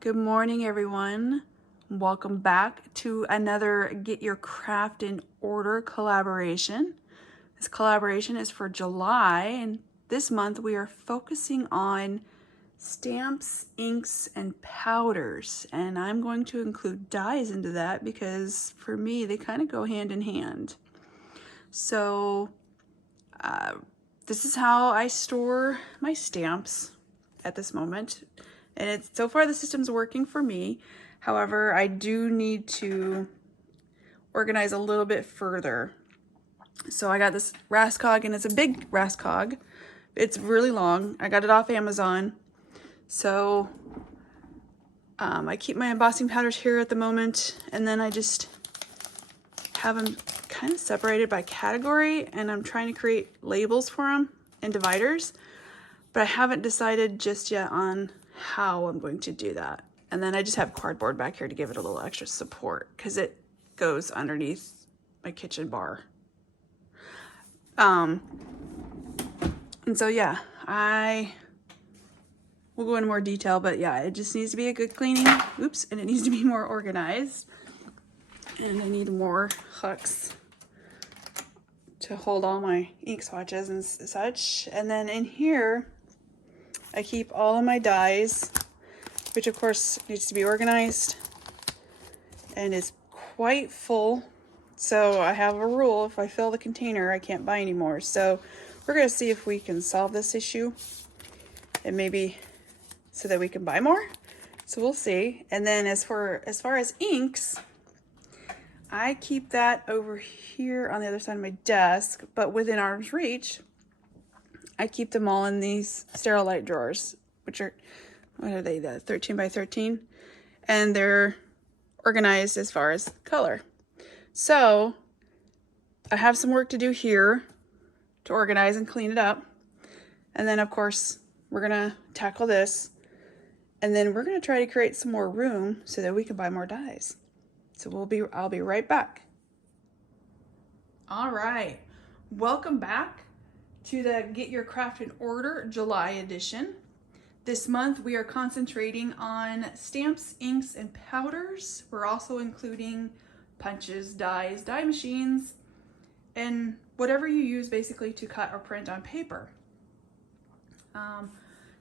Good morning, everyone. Welcome back to another Get Your Craft in Order collaboration. This collaboration is for July, and this month we are focusing on stamps, inks, and powders. And I'm going to include dyes into that because for me, they kind of go hand in hand. So this is how I store my stamps at this moment. And so far the system's working for me. However, I do need to organize a little bit further. So I got this Rascog, and it's a big Rascog. It's really long. I got it off Amazon. So I keep my embossing powders here at the moment, and then I just have them kind of separated by category, and I'm trying to create labels for them and dividers, but I haven't decided just yet on how I'm going to do that. And then I just have cardboard back here to give it a little extra support because it goes underneath my kitchen bar. And so yeah, I will go into more detail, but yeah, it just needs to be a good cleaning. Oops, and it needs to be more organized. And I need more hooks to hold all my ink swatches and such. And then in here, I keep all of my dyes, which of course needs to be organized and is quite full. So I have a rule, if I fill the container, I can't buy anymore. So we're gonna see if we can solve this issue and maybe so that we can buy more. So we'll see. And then as far as inks, I keep that over here on the other side of my desk, but within arm's reach. I keep them all in these Sterilite drawers, which are, what are they, the 13 by 13? And they're organized as far as color. So I have some work to do here to organize and clean it up. And then of course, we're gonna tackle this. And then we're gonna try to create some more room so that we can buy more dyes. So I'll be right back. All right, welcome back to the Get Your Craft in Order July edition. This month we are concentrating on stamps, inks, and powders. We're also including punches, dies, die machines, and whatever you use basically to cut or print on paper.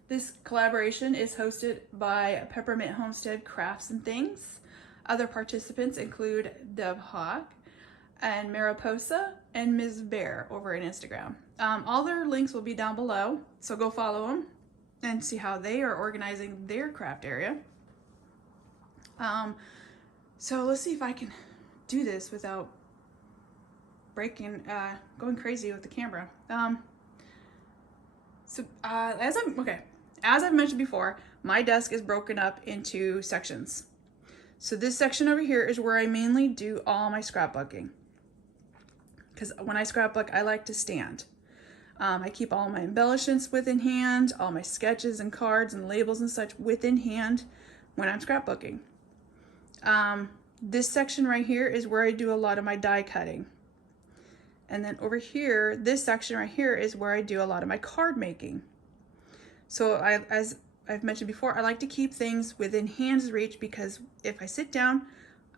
This collaboration is hosted by Peppermint Homestead Crafts and Things. Other participants include Dove Hawk and Mariposa and Ms. Bear over on Instagram. All their links will be down below, so go follow them and see how they are organizing their craft area. So let's see if I can do this without breaking, going crazy with the camera. As I've mentioned before, my desk is broken up into sections. So this section over here is where I mainly do all my scrapbooking. Because when I scrapbook, I like to stand. I keep all my embellishments within hand, all my sketches and cards and labels and such within hand when I'm scrapbooking. This section right here is where I do a lot of my die cutting. And then over here, this section right here is where I do a lot of my card making. So as I've mentioned before, I like to keep things within hand's reach because if I sit down,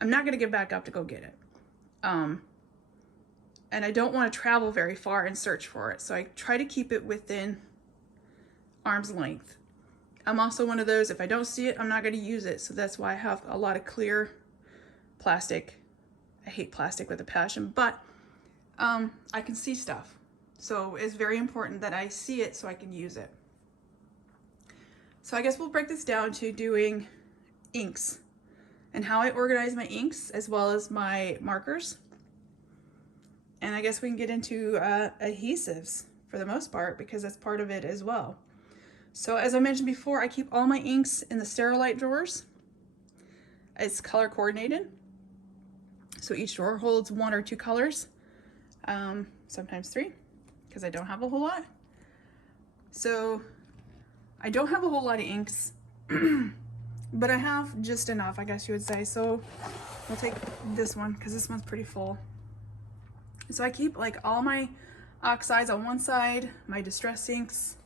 I'm not gonna get back up to go get it. And I don't want to travel very far and search for it. So I try to keep it within arm's length. I'm also one of those, if I don't see it, I'm not going to use it. So that's why I have a lot of clear plastic. I hate plastic with a passion, but I can see stuff. So it's very important that I see it so I can use it. So I guess we'll break this down to doing inks and how I organize my inks as well as my markers. And I guess we can get into adhesives for the most part because that's part of it as well. So as I mentioned before, I keep all my inks in the Sterilite drawers. It's color coordinated. So each drawer holds 1 or 2 colors, sometimes 3, because I don't have a whole lot. So I don't have a whole lot of inks, but I have just enough, I guess you would say. So we'll take this one because this one's pretty full. So I keep like all my oxides on one side, my distress inks,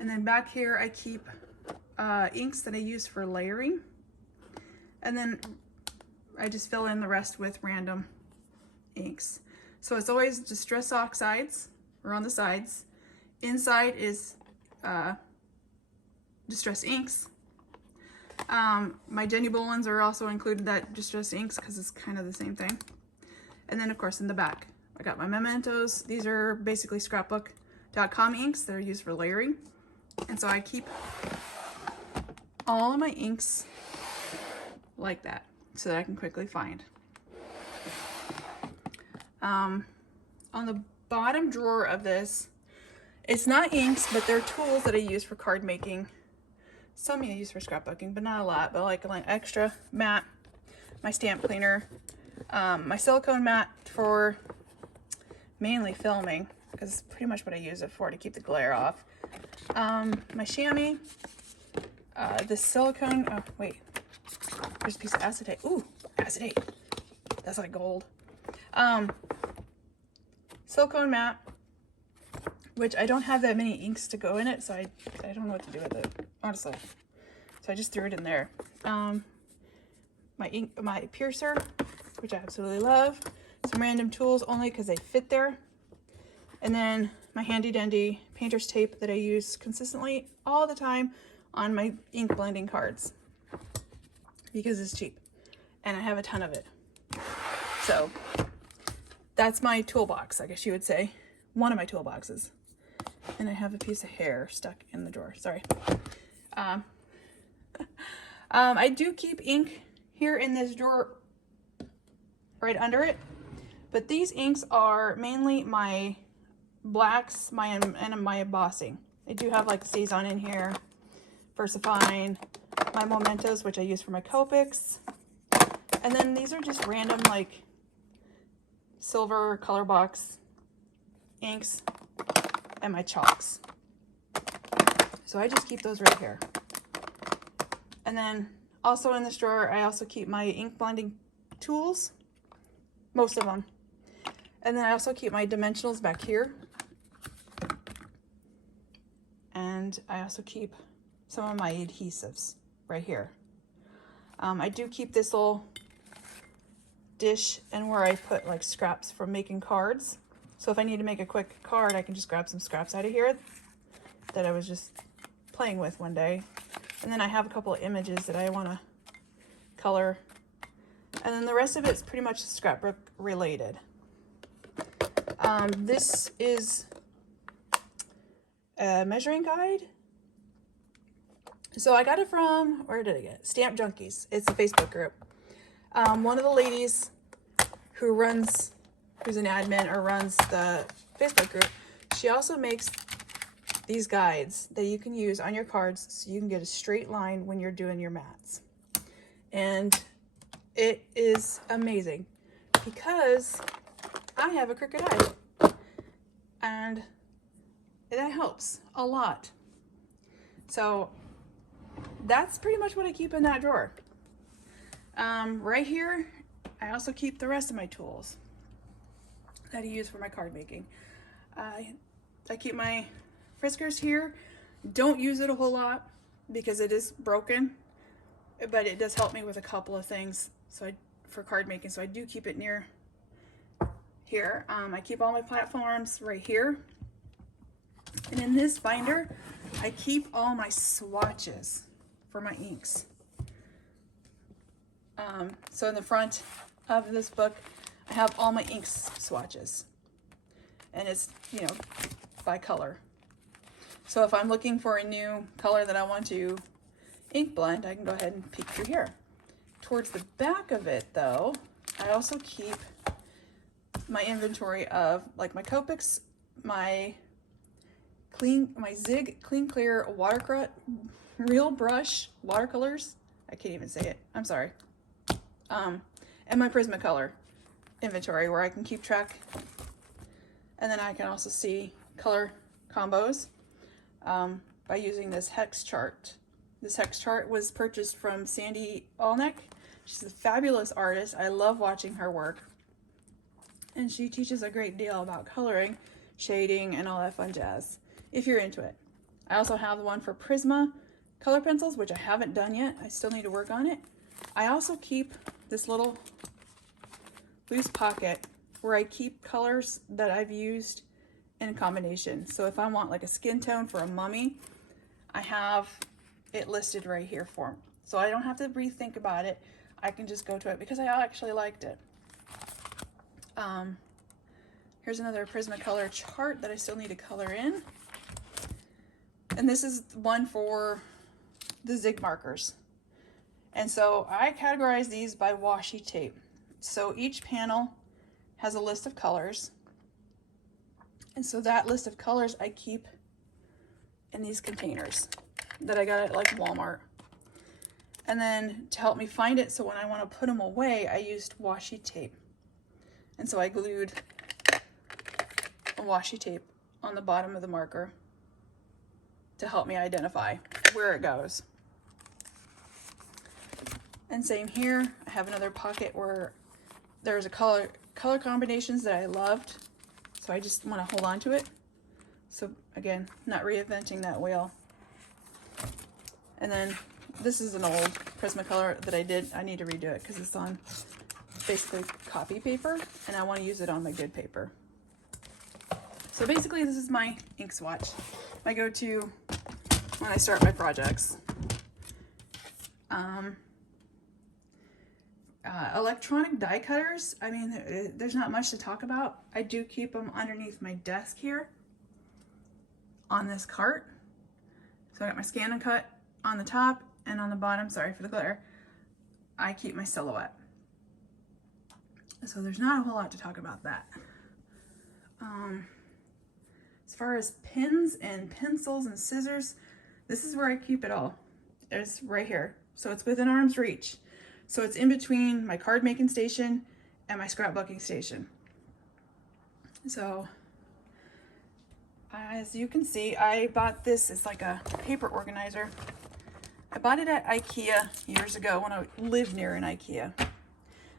and then back here I keep inks that I use for layering. And then I just fill in the rest with random inks. So it's always Distress Oxides, or on the sides. Inside is Distress Inks. My Jenny Bolins are also included, that Distress Inks, because it's kind of the same thing. And then of course in the back, I got my mementos. These are basically scrapbook.com inks that are used for layering. And so I keep all of my inks like that so that I can quickly find. On the bottom drawer of this, it's not inks, but they're tools that I use for card making. Some I use for scrapbooking, but not a lot. But like an extra mat, my stamp cleaner, my silicone mat for mainly filming, because it's pretty much what I use it for, to keep the glare off. My chamois, the silicone, oh wait, there's a piece of acetate. Ooh, acetate, that's like gold. Silicone mat, which I don't have that many inks to go in it, so I don't know what to do with it, honestly. So I just threw it in there. My piercer, which I absolutely love. Some random tools only because they fit there. And then my handy dandy painter's tape that I use consistently all the time on my ink blending cards because it's cheap and I have a ton of it. So that's my toolbox, I guess you would say. One of my toolboxes. And I have a piece of hair stuck in the drawer, sorry. I do keep ink here in this drawer right under it, but these inks are mainly my blacks, and my embossing. I do have like Saison in here, VersaFine, my mementos, which I use for my Copics, and then these are just random like silver color box inks and my chalks. So I just keep those right here. And then also in this drawer, I also keep my ink blending tools, most of them. And then I also keep my dimensionals back here. And I also keep some of my adhesives right here. I do keep this little dish and where I put like scraps from making cards. So if I need to make a quick card, I can just grab some scraps out of here that I was just playing with one day. And then I have a couple of images that I want to color. And then the rest of it's pretty much scrapbook related. This is a measuring guide. So I got it from, where did I get it? Stamp Junkies. It's a Facebook group. One of the ladies who's an admin or runs the Facebook group, she also makes these guides that you can use on your cards so you can get a straight line when you're doing your mats. And it is amazing because I have a crooked eye and that helps a lot. So that's pretty much what I keep in that drawer. Right here, I also keep the rest of my tools that I use for my card making. I keep my Friskers here. Don't use it a whole lot because it is broken, but it does help me with a couple of things for card making, so I do keep it near here. I keep all my platforms right here. And in this binder, I keep all my swatches for my inks. So in the front of this book, I have all my inks swatches. And it's, you know, by color. So if I'm looking for a new color that I want to ink blend, I can go ahead and peek through here. Towards the back of it though, I also keep my inventory of like my Copics, my Zig Clean Clear Real Brush watercolors. I can't even say it, I'm sorry. And my Prisma color inventory where I can keep track. And then I can also see color combos by using this hex chart. This hex chart was purchased from Sandy Alnick. She's a fabulous artist. I love watching her work. And she teaches a great deal about coloring, shading, and all that fun jazz, if you're into it. I also have the one for Prisma color pencils, which I haven't done yet. I still need to work on it. I also keep this little loose pocket where I keep colors that I've used in combination. So if I want like a skin tone for a mummy, I have it listed right here for them. So I don't have to rethink about it. I can just go to it because I actually liked it. Here's another Prismacolor chart that I still need to color in. And this is one for the zig markers. And so I categorize these by washi tape. So each panel has a list of colors. And so that list of colors I keep in these containers that I got at like Walmart. And then to help me find it, so when I want to put them away, I used washi tape. And so I glued a washi tape on the bottom of the marker to help me identify where it goes. And same here, I have another pocket where there's a color combinations that I loved, so I just want to hold on to it. So again, not reinventing that wheel. And then this is an old Prismacolor that I need to redo it because it's on basically copy paper and I want to use it on my good paper. So basically this is my ink swatch, my go-to when I start my projects. Electronic die cutters, I mean, there's not much to talk about. I do keep them underneath my desk here on this cart. So I got my scan and cut on the top, and on the bottom, sorry for the glare, I keep my silhouette. So there's not a whole lot to talk about that. As far as pins and pencils and scissors, this is where I keep it all. It's right here. So it's within arm's reach. So it's in between my card making station and my scrapbooking station. So as you can see, I bought this. It's like a paper organizer. I bought it at IKEA years ago when I lived near an IKEA.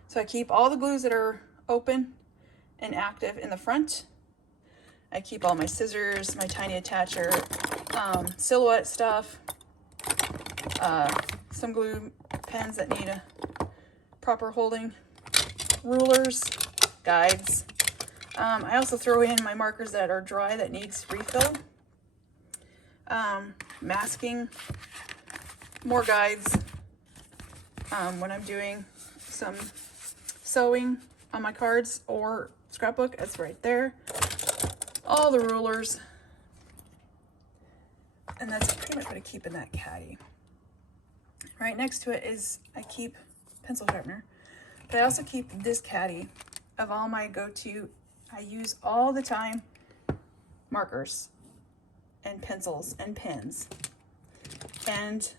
So I keep all the glues that are open and active in the front. I keep all my scissors, my tiny attacher, silhouette stuff, some glue pens that need a proper holding, rulers, guides. I also throw in my markers that are dry that needs refill, masking, more guides when I'm doing some sewing on my cards or scrapbook. It's right there. All the rulers, and that's pretty much what I keep in that caddy. Right next to it is I keep pencil sharpener, but I also keep this caddy of all my go-to, I use all the time, markers and pencils and pens and,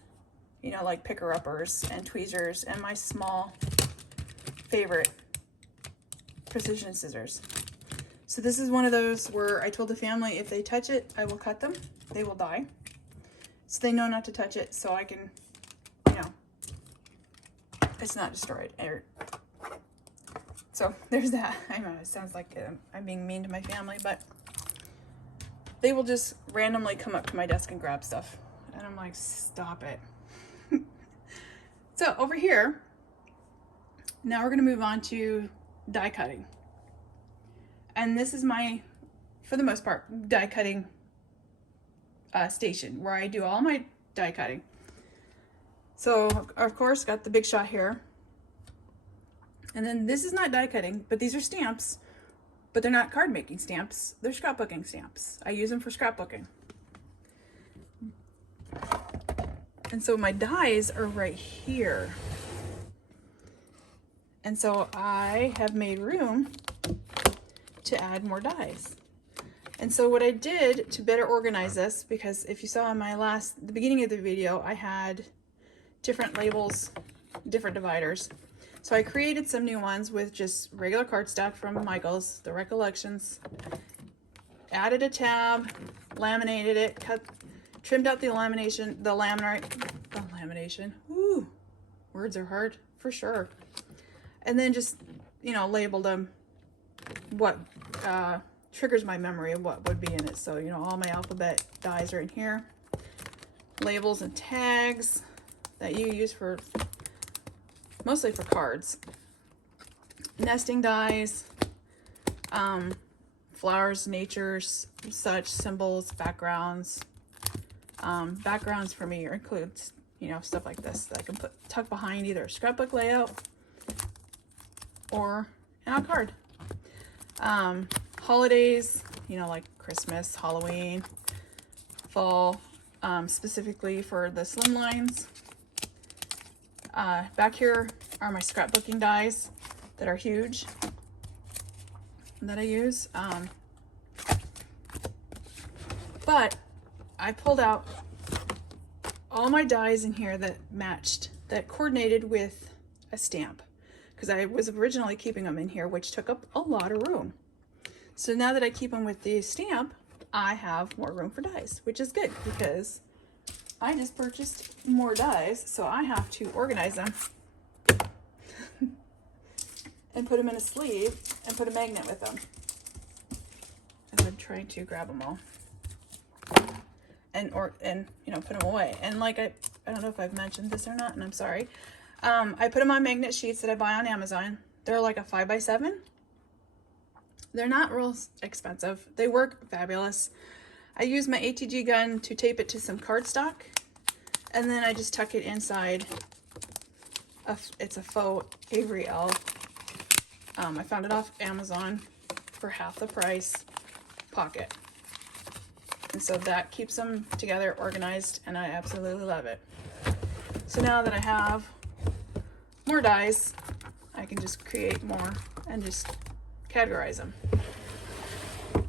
you know, like picker-uppers and tweezers and my small favorite precision scissors. So this is one of those where I told the family if they touch it, I will cut them. They will die. So they know not to touch it so I can, you know, it's not destroyed. So there's that. I know it sounds like I'm being mean to my family, but they will just randomly come up to my desk and grab stuff. And I'm like, stop it. So over here, now we're gonna move on to die cutting. And this is my, for the most part, die cutting station where I do all my die cutting. So of course, got the Big Shot here. And then this is not die cutting, but these are stamps, but they're not card making stamps. They're scrapbooking stamps. I use them for scrapbooking. And so my dies are right here. And so I have made room to add more dies. And so what I did to better organize this, because if you saw in my the beginning of the video, I had different labels, different dividers. So I created some new ones with just regular cardstock from Michael's, the Recollections, added a tab, laminated it, trimmed out the lamination, woo, words are hard for sure. And then just, you know, labeled them what triggers my memory of what would be in it. So, you know, all my alphabet dies are in here. labels and tags that you use for, mostly for cards. Nesting dies, flowers, natures, such, symbols, backgrounds. Backgrounds for me includes, you know, stuff like this that I can tuck behind either a scrapbook layout or a card. Holidays, you know, like Christmas, Halloween, fall, specifically for the slim lines. Back here are my scrapbooking dies that are huge that I use. But I pulled out all my dies in here that matched, that coordinated with a stamp, because I was originally keeping them in here, which took up a lot of room. So now that I keep them with the stamp, I have more room for dies, which is good because I just purchased more dies, so I have to organize them and put them in a sleeve and put a magnet with them. And I'm trying to grab them all and you know, put them away. And like I don't know if I've mentioned this or not, and I'm sorry. I put them on magnet sheets that I buy on Amazon. They're like a 5x7. They're not real expensive. They work fabulous. I use my ATG gun to tape it to some cardstock, and then I just tuck it inside. It's a faux Avery elf. I found it off Amazon for half the price, pocket. And so that keeps them together, organized, and I absolutely love it. So now that I have more dies, I can just create more and just categorize them.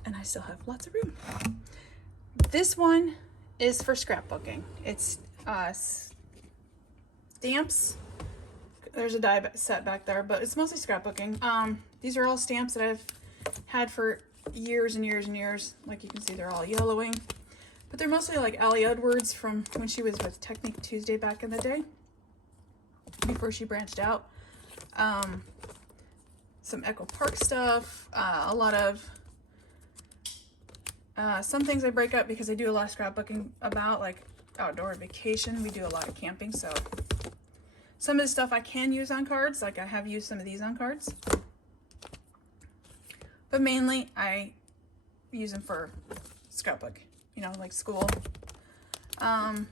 And I still have lots of room. This one is for scrapbooking. It's stamps. There's a die set back there, but it's mostly scrapbooking. These are all stamps that I've had for years and years and years. Like you can see, they're all yellowing, but they're mostly like Allie Edwards from when she was with Technique Tuesday back in the day, before she branched out. Some Echo Park stuff, a lot of some things I break up because I do a lot of scrapbooking about, like outdoor vacation. We do a lot of camping, so some of the stuff I can use on cards, like I have used some of these on cards, but mainly I use them for scrapbook, you know, like school.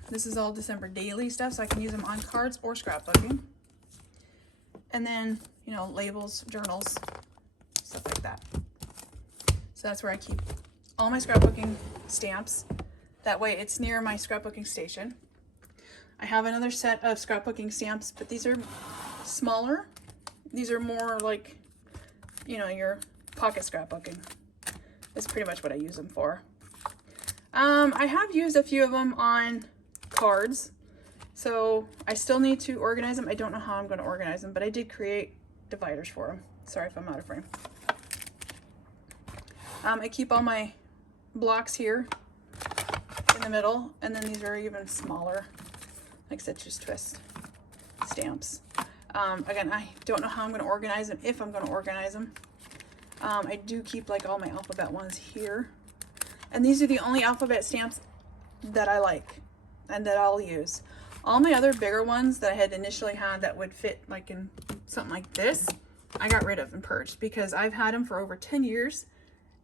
This is all December daily stuff, so I can use them on cards or scrapbooking. And then, you know, labels, journals, stuff like that. So that's where I keep all my scrapbooking stamps. That way it's near my scrapbooking station. I have another set of scrapbooking stamps, but these are smaller. These are more like, you know, your pocket scrapbooking. That's pretty much what I use them for. I have used a few of them on cards, so I still need to organize them. I don't know how I'm going to organize them, but I did create dividers for them. Sorry if I'm out of frame. I keep all my blocks here in the middle, and then these are even smaller, like citrus twist stamps. Again, I don't know how I'm going to organize them, if I'm going to organize them. I do keep like all my alphabet ones here, and these are the only alphabet stamps that I like and that I'll use. All my other bigger ones that I had initially had that would fit like in something like this, I got rid of and purged because I've had them for over 10 years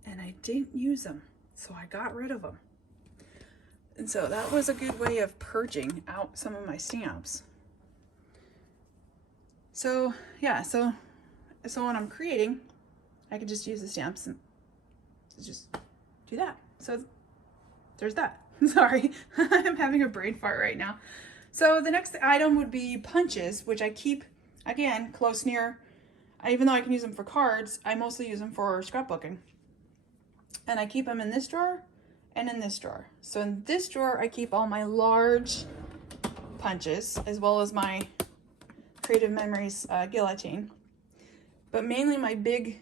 and I didn't use them, so I got rid of them. And so that was a good way of purging out some of my stamps. So yeah, so when I'm creating, I can just use the stamps and just do that. So there's that. Sorry, I'm having a brain fart right now. So the next item would be punches, which I keep, again, close near. Even though I can use them for cards, I mostly use them for scrapbooking. And I keep them in this drawer and in this drawer. So in this drawer, I keep all my large punches, as well as my Creative Memories guillotine. But mainly my big,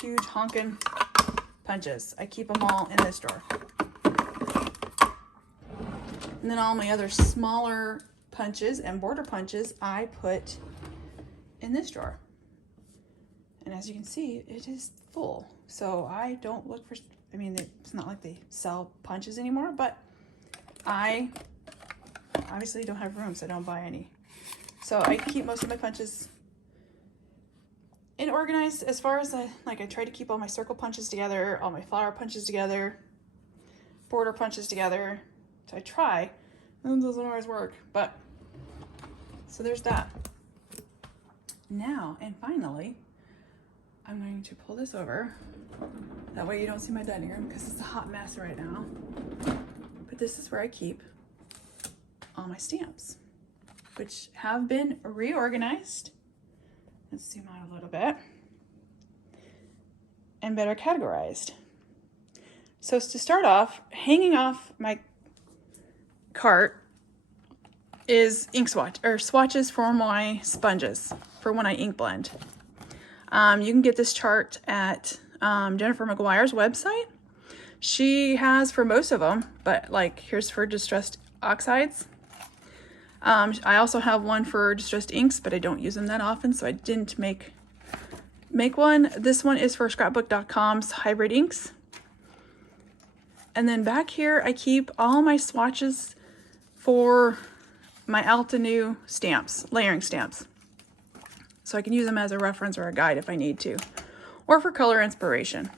huge honkin' punches. I keep them all in this drawer. And then all my other smaller punches and border punches I put in this drawer. And as you can see, it is full. So I don't look for, I mean, it's not like they sell punches anymore, but I obviously don't have room, so I don't buy any. So I keep most of my punches and organized as far as I try to keep all my circle punches together, all my flower punches together, border punches together. So I try. It doesn't always work, but so there's that. Now, and finally, I'm going to pull this over. That way you don't see my dining room because it's a hot mess right now. But this is where I keep all my stamps, which have been reorganized. Let's zoom out a little bit. And better categorized. So to start off, hanging off my cart is ink swatch, or swatches for my sponges for when I ink blend. You can get this chart at Jennifer McGuire's website. She has for most of them, but like here's for distressed oxides. I also have one for distressed inks, but I don't use them that often, so I didn't make one. This one is for scrapbook.com's hybrid inks. And then back here, I keep all my swatches for my Altenew stamps, layering stamps. So I can use them as a reference or a guide if I need to, or for color inspiration.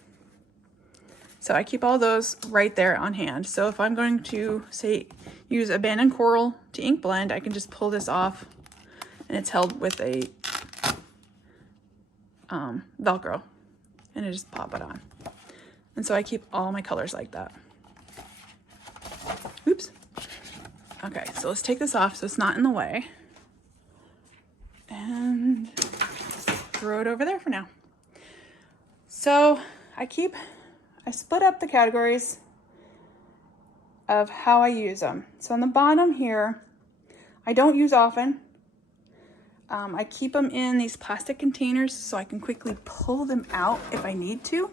So I keep all those right there on hand. So if I'm going to, say, use abandoned coral to ink blend, I can just pull this off and it's held with a Velcro and I just pop it on. And so I keep all my colors like that. Oops. Okay, so let's take this off so it's not in the way. And throw it over there for now. So I split up the categories of how I use them. So on the bottom here, I don't use often. I keep them in these plastic containers so I can quickly pull them out if I need to.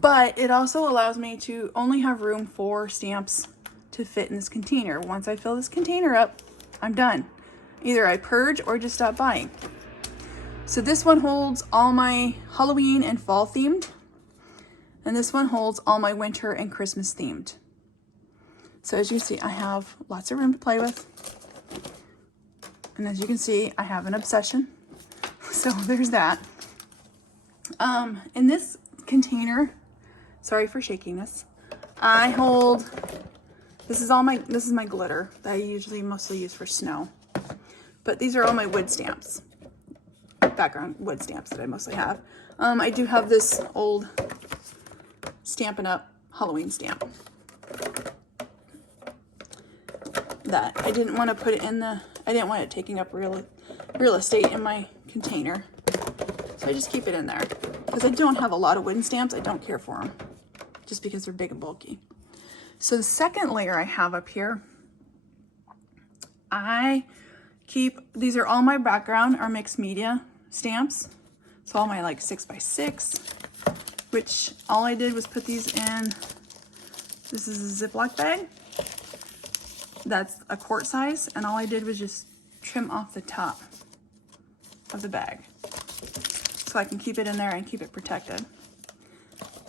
But it also allows me to only have room for stamps to fit in this container. Once I fill this container up, I'm done. Either I purge or just stop buying. So this one holds all my Halloween and fall themed. And this one holds all my winter and Christmas themed. So as you see, I have lots of room to play with. And as you can see, I have an obsession. So there's that. In this container, sorry for shaking this, I hold, this is my glitter that I usually mostly use for snow. But these are all my wood stamps, background wood stamps that I mostly have. I do have this old Stampin' Up! Halloween stamp that I didn't want to put it in I didn't want it taking up real estate in my container. So I just keep it in there. Because I don't have a lot of wooden stamps, I don't care for them. Just because they're big and bulky. So the second layer I have up here, these are all my background or mixed media stamps. So all my like 6x6, which all I did was put these in, this is a Ziploc bag. That's a quart size, and all I did was just trim off the top of the bag so I can keep it in there and keep it protected.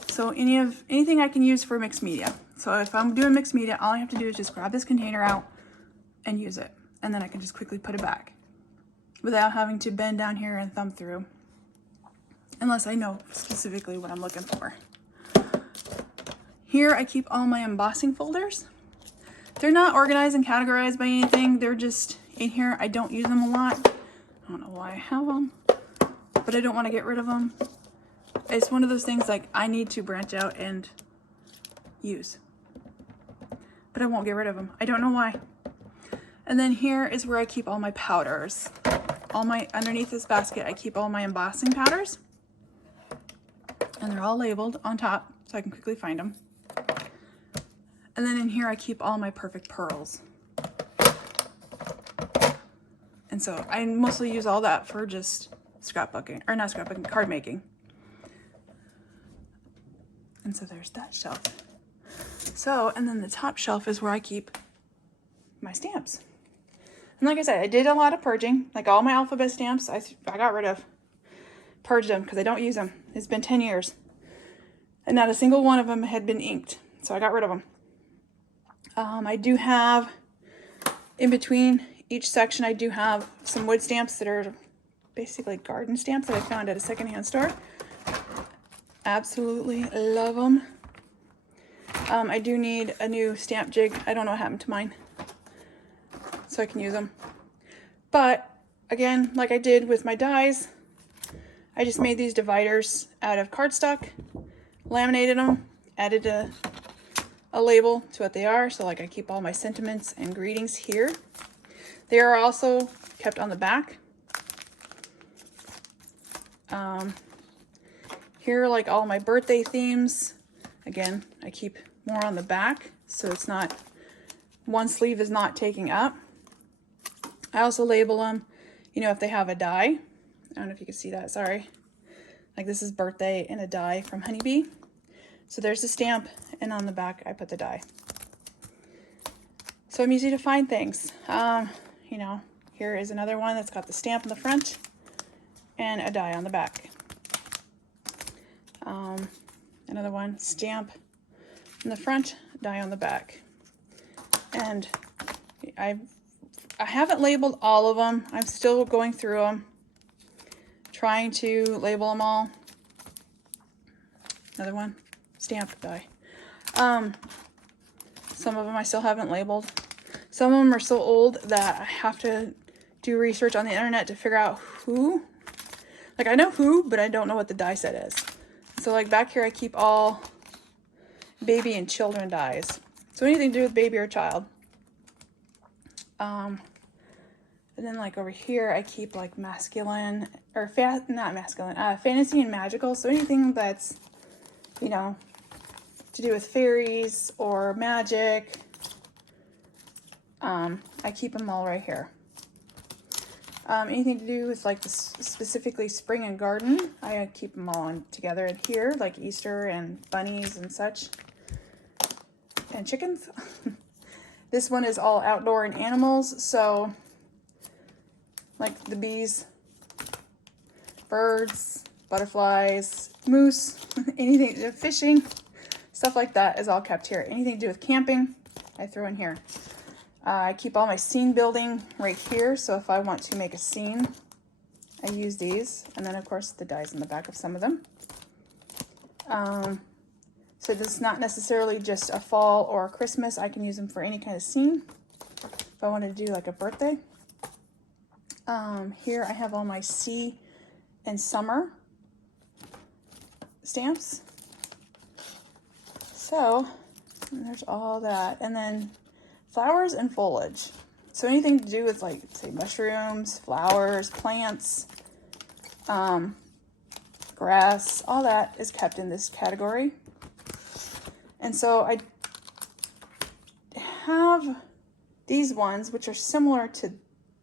So anything I can use for mixed media. So if I'm doing mixed media, all I have to do is just grab this container out and use it, and then I can just quickly put it back without having to bend down here and thumb through, unless I know specifically what I'm looking for. Here I keep all my embossing folders. They're not organized and categorized by anything. They're just in here. I don't use them a lot. I don't know why I have them, but I don't want to get rid of them. It's one of those things like I need to branch out and use, but I won't get rid of them. I don't know why. And then here is where I keep all my powders. Underneath this basket, I keep all my embossing powders, and they're all labeled on top so I can quickly find them. And then in here, I keep all my perfect pearls. And so I mostly use all that for just scrapbooking, or not scrapbooking, card making. And so there's that shelf. So, and then the top shelf is where I keep my stamps. And like I said, I did a lot of purging. Like all my alphabet stamps, I got rid of. Purged them because I don't use them. It's been 10 years. And not a single one of them had been inked. So I got rid of them. I do have, in between each section, I do have some wood stamps that are basically garden stamps that I found at a secondhand store. Absolutely love them. I do need a new stamp jig. I don't know what happened to mine, so I can use them. But again, like I did with my dies, I just made these dividers out of cardstock, laminated them, added a label to what they are. So like I keep all my sentiments and greetings here. They are also kept on the back. Here are like all my birthday themes. Again, I keep more on the back so it's not, one sleeve is not taking up. I also label them, you know, if they have a die. I don't know if you can see that, sorry. Like this is birthday and a die from Honeybee. So there's the stamp, and on the back I put the die. So I'm easy to find things. You know, here is another one that's got the stamp in the front and a die on the back. Another one, stamp in the front, die on the back. And I haven't labeled all of them. I'm still going through them, trying to label them all. Another one, stamp, die. Some of them I still haven't labeled. Some of them are so old that I have to do research on the internet to figure out who. Like I know who, but I don't know what the die set is. So like back here I keep all baby and children dies. So anything to do with baby or child. And then like over here I keep like masculine, or not masculine, fantasy and magical. So anything that's, you know, to do with fairies or magic. I keep them all right here. Anything to do with like specifically spring and garden, I keep them all together in here, like Easter and bunnies and such, and chickens. This one is all outdoor and animals, so like the bees, birds, butterflies, moose, anything to do with fishing, stuff like that is all kept here. Anything to do with camping, I throw in here. I keep all my scene building right here, so if I want to make a scene, I use these. And then, of course, the dies in the back of some of them. So this is not necessarily just a fall or a Christmas. I can use them for any kind of scene. If I wanted to do like a birthday. Here I have all my sea and summer stamps. So there's all that. And then flowers and foliage. So anything to do with like, say, mushrooms, flowers, plants, grass, all that is kept in this category. And so I have these ones, which are similar to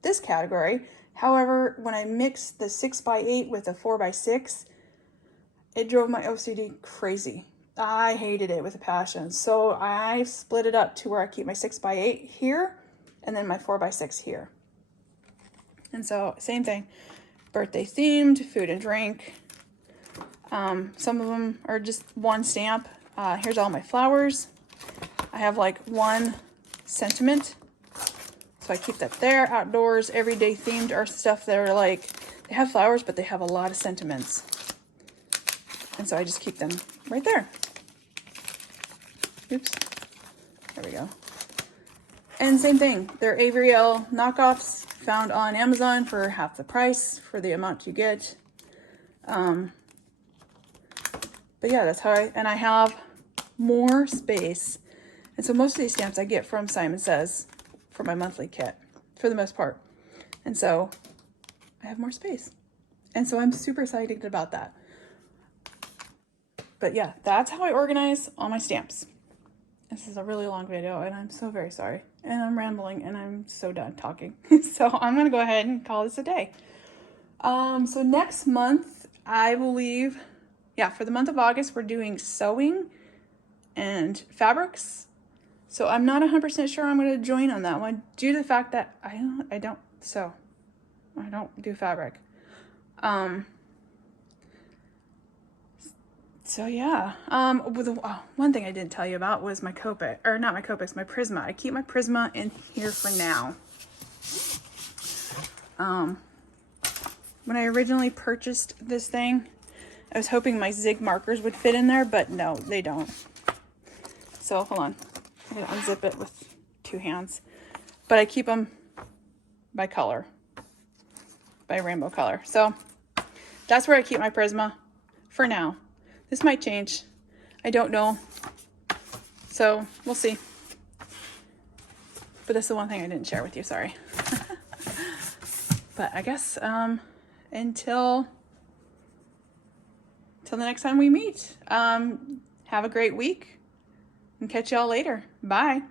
this category. However, when I mixed the 6x8 with the 4x6, it drove my OCD crazy. I hated it with a passion. So I split it up to where I keep my 6x8 here and then my 4x6 here. And so same thing, birthday themed, food and drink. Some of them are just one stamp. Here's all my flowers. I have like one sentiment. So I keep that there. Outdoors, everyday themed are stuff that are like, they have flowers, but they have a lot of sentiments. And so I just keep them right there. Oops. There we go. And same thing. They're Avery Elle knockoffs found on Amazon for half the price for the amount you get. But yeah, that's how I have more space. And so most of these stamps I get from Simon Says for my monthly kit, for the most part. And so I have more space. And so I'm super excited about that. But yeah, that's how I organize all my stamps. This is a really long video and I'm so very sorry. And I'm rambling and I'm so done talking. So I'm gonna go ahead and call this a day. So next month, I believe, yeah, for the month of August, we're doing sewing and fabrics. So I'm not 100% sure I'm gonna join on that one due to the fact that I don't sew. I don't do fabric. So yeah, one thing I didn't tell you about was my Copic, or not my Copics, my Prisma. I keep my Prisma in here for now. When I originally purchased this thing, I was hoping my Zig markers would fit in there, but no, they don't. So hold on, I'm gonna unzip it with 2 hands. But I keep them by color, by rainbow color. So that's where I keep my Prisma for now. This might change. I don't know. So we'll see. But that's the one thing I didn't share with you, sorry. But I guess until the next time we meet, have a great week and catch y'all later. Bye.